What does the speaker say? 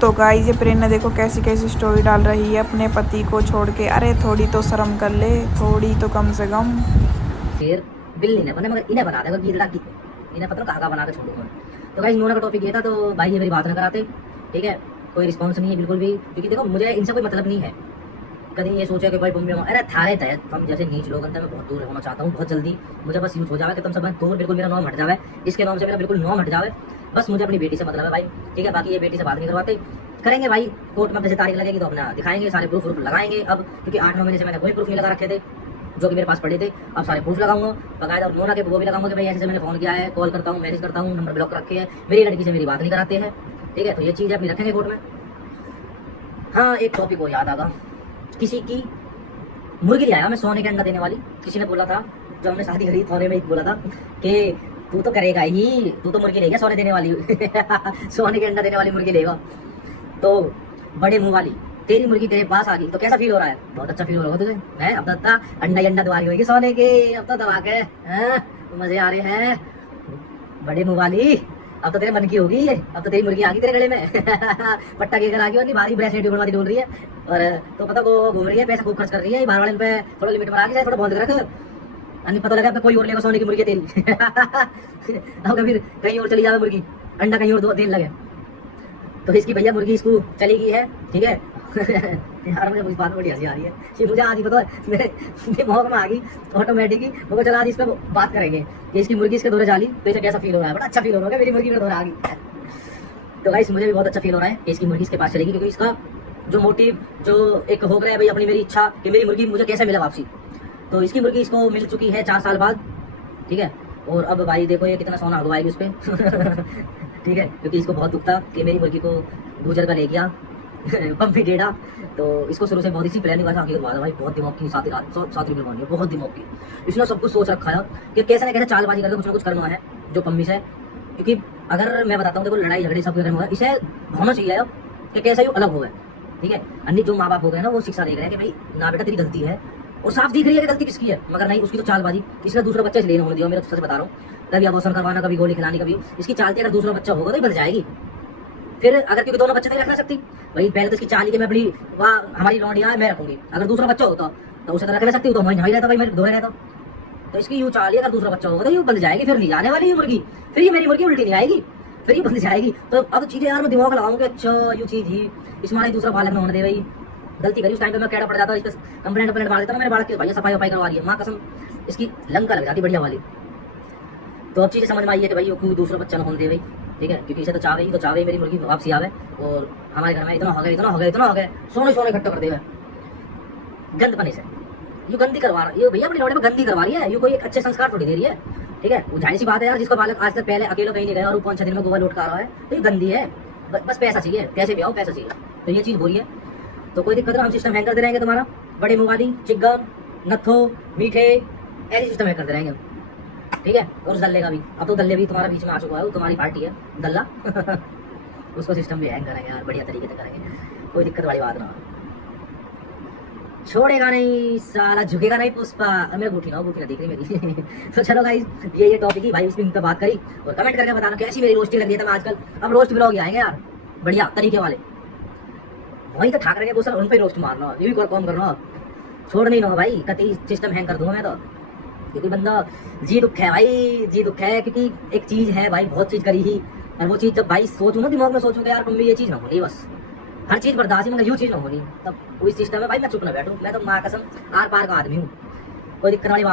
तो गाइस ये प्रेरणा देखो कैसी कैसी स्टोरी डाल रही है अपने पति को छोड़ के। अरे थोड़ी तो शर्म कर ले, थोड़ी तो कम से कम। फिर बिल्ली ने बने मगर इन्हें बना देगा गीदड़ा की, इन्हें पता कहाँ बना के छोड़ूंगा। तो गाइस नोना का टॉपिक ये था, तो भाई ये मेरी बात ना कराते, ठीक है। कोई रिस्पॉन्स नहीं है बिल्कुल भी, क्योंकि देखो मुझे इनसे कोई मतलब नहीं है। कभी ये सोचा कि भाई मम्मी अरे थारे तहत हम जैसे नीच लोग अंदर मैं बहुत दूर होना चाहता हूँ, बहुत जल्दी मुझे बस यूज हो जाए कि तुम सब दूर बिल्कुल मेरा नाम हट जाए, इसके नाम से मेरा बिल्कुल नाम हट जाए। बस मुझे अपनी बेटी से मतलब है भाई, ठीक है। बाकी ये बेटी से बात नहीं करवाते, करेंगे भाई कोर्ट में जैसे तारीख लगेगी तो अपना दिखाएंगे, सारे प्रूफ लगाएंगे। अब क्योंकि 8-9 महीने से मैंने कोई प्रूफ नहीं लगा रखे थे जो कि मेरे पास पड़े थे, अब सारे प्रूफ लगाऊंगा बकायदा। और नोना के वो भी लगाऊंगा कि भाई ऐसे मैंने फोन किया है, कॉल करता हूँ, मैसेज करता हूँ, नंबर ब्लॉक रखे हैं, मेरी लड़की से मेरी बात नहीं कराते हैं, ठीक है। तो ये चीज़ अपनी रखेंगे कोर्ट में। हाँ एक टॉपिक और याद आगा, किसी की मुर्गी ले आया मैं सोने के अंडा देने वाली। किसी ने बोला था जब हमने शादी करी थोड़े में बोला था कि तू तो करेगा ही, तू तो मुर्गी लेगा सोने देने वाली सोने के अंडा देने वाली मुर्गी लेगा। तो बड़े मुंह वाली तेरी मुर्गी तेरे पास आ गई तो कैसा फील हो रहा है? बहुत अच्छा फील हो रहा होगा तुझे, है? अब तक अंडा ही अंडा दबा रही होगी सोने के, अब तो दबा के मजे आ रहे हैं बड़े मुंह वाली। अब तो तेरे मन की होगी, अब तो तेरी मुर्गी आ गई तेरे गले में पट्टा के घर आ गई और भारी ब्रेसलेट वाली डोल रही है, और तो पता को घूम रही है, पैसा खूब खर्च कर रही है बाहर वाले पे, थोड़ा लिमिट में आ गई, थोड़ा बंद कर रख, अन्य पता लगा कोई और लेगा सोने की मुर्गी तेरी अब फिर कहीं और चली जाए मुर्गी, अंडा कहीं और देने लगे। तो इसकी भैया मुर्गी इसको चली गई है, ठीक है यार मुझे बात बड़ी हंसी आ रही है कि मुझे आज ही पता है मेरे दिमाग में आ गई ऑटोमेटिक ही, मुझे चला आज इस पर बात करेंगे कि इसकी मुर्गी इसके दौरे जाली तो इसे कैसा फील हो रहा है। बड़ा अच्छा फील हो रहा है मेरी मुर्गी मेरे दौरे आ गई। तो गाइस मुझे भी बहुत अच्छा फील हो रहा है कि इसकी मुर्गी इसके पास चलेगी, क्योंकि इसका जो मोटिव जो एक हो गया है भाई अपनी मेरी इच्छा कि मेरी मुर्गी मुझे कैसे मिले वापसी, तो इसकी मुर्गी इसको मिल चुकी है 4 साल बाद, ठीक है। और अब भाई देखो ये कितना सोना हगवाएगी उस पर ठीक है, क्योंकि इसको बहुत दुख था कि मेरी मुर्गी को गुजर का ले गया पंपी डेढ़ा। तो इसको शुरू से बहुत इसी प्लानिंग का आगे भाई बहुत दिमाग की साथी करवानी है, बहुत दिमाग की। इसने सब कुछ सोच रखा है कि कैसे ना कैसे चालबाजी करके कुछ ना कुछ करना है जो पम्मी से, क्योंकि अगर मैं बताता हूँ देखो लड़ाई झगड़े सब करना है, इसे होना चाहिए कि कैसे यू अलग हो गए, ठीक है। अन्य जो माँ बाप हो गए ना वो शिक्षा दे रहे हैं कि भाई ना बेटा तेरी गलती है, और साफ दिख रही है कि गलती किसकी है, मगर नहीं उसकी तो चालबाजी। इसने दूसरा बच्चा इसलिए होने दिया, मेरा तो सच बता रहा हूँ, कभी अबॉर्शन करवाना, कभी गोली खिलानी, कभी इसकी चालती अगर दूसरा बच्चा होगा तो बच जाएगी। फिर अगर क्योंकि दोनों बच्चे नहीं रखना सकती भाई, पहले तो इसकी चाली के मैं अपनी वहाँ हमारी लौंडिया है मैं रखूंगी, अगर दूसरा बच्चा होता तो उसे तो रख नहीं सकती, तो मैं नहीं रहता भाई, मैं दोहरे रहता। तो इसकी यूँ चाली अगर दूसरा बच्चा होगा तो यूँ बन जाएगी, फिर नहीं जाने वाली ये मुर्गी, फिर ये मेरी मुर्गी उल्टी नहीं आएगी, फिर ये बन जाएगी। तो अब चीजें यार मैं दिमाग लगाऊंगा, अच्छा यू चीज ही इस मारे दूसरा बालक में होने दे भाई, गलती करी उस टाइम पे मैं कैडा पड़ जाता, इस पर कंप्लेंट मार देता मेरे बालक के, भैया सफाई वफाई करवा रही है, माँ कसम इसकी लंका लग जाती बढ़िया वाली। तो अब चीजें समझ में आई है कि भाई कोई दूसरा बच्चा ना होने दे भाई, ठीक है, क्योंकि इसे तो चाहे ही, तो चाहे मेरी मुर्गी वापसी आवे, और हमारे घर में इतना हो गया इतना हो गया इतना हो गया, सोने सोने इकट्ठा कर देवे गंद पने से, ये गंदी करवा रही है भैया अपनी लौड़े में, गंदी करवा रही है, ये कोई एक अच्छे संस्कार थोड़ी दे रही है, ठीक है। वो जाहिर सी बात है यार, जिसका बालक आज तक पहले अकेले कहीं नहीं गया और 5-6 दिन में गोबर लौट कर आ रहा है, तो ये गंदी है, बस पैसा चाहिए, कैसे भी आओ पैसा चाहिए, तो ये चीज हो रही है। तो कोई दिक्कत नहीं, हम सिस्टम हैंग करते रहेंगे तुम्हारा, बड़े मुंगाली चिकन नत्थो मीठे ऐसे सिस्टम हैंग करते रहेंगे, ठीक है। और उस दल्ले का भी, अब तो दल्ले भी तुम्हारा बीच में आ चुका है, वो तुम्हारी पार्टी है दल्ला उसको सिस्टम भी हैंग करेंगे यार, बढ़िया तरीके से करेंगे, कोई दिक्कत वाली बात ना, छोड़ेगा नहीं साला, झुकेगा नहीं पुष्पा। मैं बूठी ना दिख रही मेरी तो चलो गाइस ये टॉपिक ही भाई, उस पर बात करी, और कमेंट करके बताना कैसी मेरी रोस्टिंग लगी है। मैं आजकल अब रोस्ट ब्लॉग ही आएंगे यार बढ़िया तरीके वाले, वहीं तो ठाकरे के उन पर रोस्ट मारना, ये भी कॉम करना, छोड़ नहीं ना भाई, कति सिस्टम हैंग कर दूंगा मैं तो, क्योंकि बंदा जी दुख है भाई, जी दुख है, क्योंकि एक चीज है भाई बहुत चीज करी ही, और वो चीज जब भाई सोचूं ना दिमाग में सोचूं कि यार मम्मी ये चीज ना होनी, बस हर चीज बर्दाश्त मगर यू चीज ना होनी, तब वही सिस्टम है भाई, मैं चुप ना बैठूं, मैं तो माँ कसम आर पार का आदमी हूँ, कोई दिक्कत वाली बात